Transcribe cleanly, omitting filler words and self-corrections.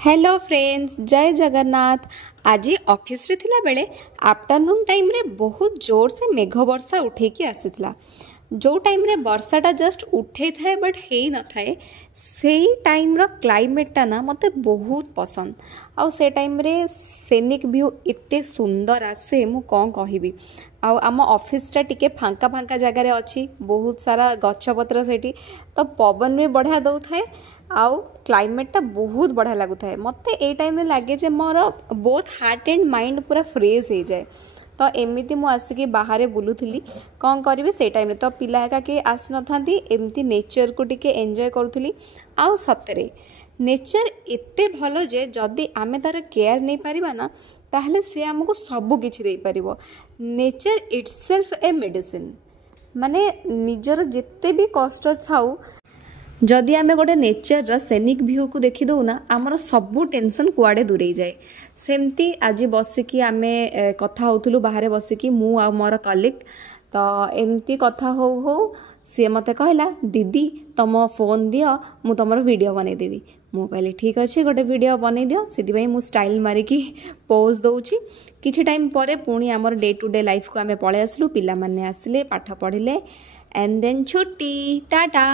Hello friends, जय जगन्नाथ। आज office रे थिला बेले आफ्टरनून टाइम रे बहुत जोर से मेघ वर्षा उठेकी आसीथिला। जो टाइम रे वर्षाटा जस्ट उठे थाए बट हे न थाए से टाइम रो क्लाइमेटटा ना मते बहुत पसंद। आउ से टाइम रे सेनिक व्यू एते सुंदर आसे मु कौन कहबी। आउ आम ऑफिसटा टिके फांका फांका जगार अच्छी, बहुत सारा गछपत्र सेठी, तो पवन भी बढ़िया दौ थाए। आउ क्लाइमेटटा बहुत बढ़िया लगुता है। मते ए टाइम रे लागे जे मोर बोथ हार्ट एंड माइंड पूरा फ्रेश हो जाए। तो एमती मु आसिकी बाहर बुलूली कौन करी से टाइम तो पिला एका के आसी न था, एमती नेचर को टिके एंजॉय करूली। आउ सतरे नेचर एते भलो जे जदि आमे तार केयर नहीं पारिबा ना ताहले से हमको सबु किछि देई परिबो। Nature itself a medicine. माने निजर जिते भी कष्ट थाउ जदि आमे गोटे नेचर सेनिक व्यू को देखी दौना आमर सबू टेंशन कुआड़े दूरे जाए। सेमती आज बसिकी आमे कथा होतुलु बाहर बसिकी मु आ मोर कलिग। तो एमती कथा हो सी मते कहला दीदी तुम फोन दियो मु तुम वीडियो बनै देवी। मु कहली ठीक अच्छे गोटे वीडियो बनै दियो। से मु स्टाइल मारिकी पोज दौची। किछि टाइम परे पुणी आमर डे टू डे लाइफ को आमे पळे आसलु। पिला माने आसिले पाठ पढ़िले एंड देन छुट्टी टाटा।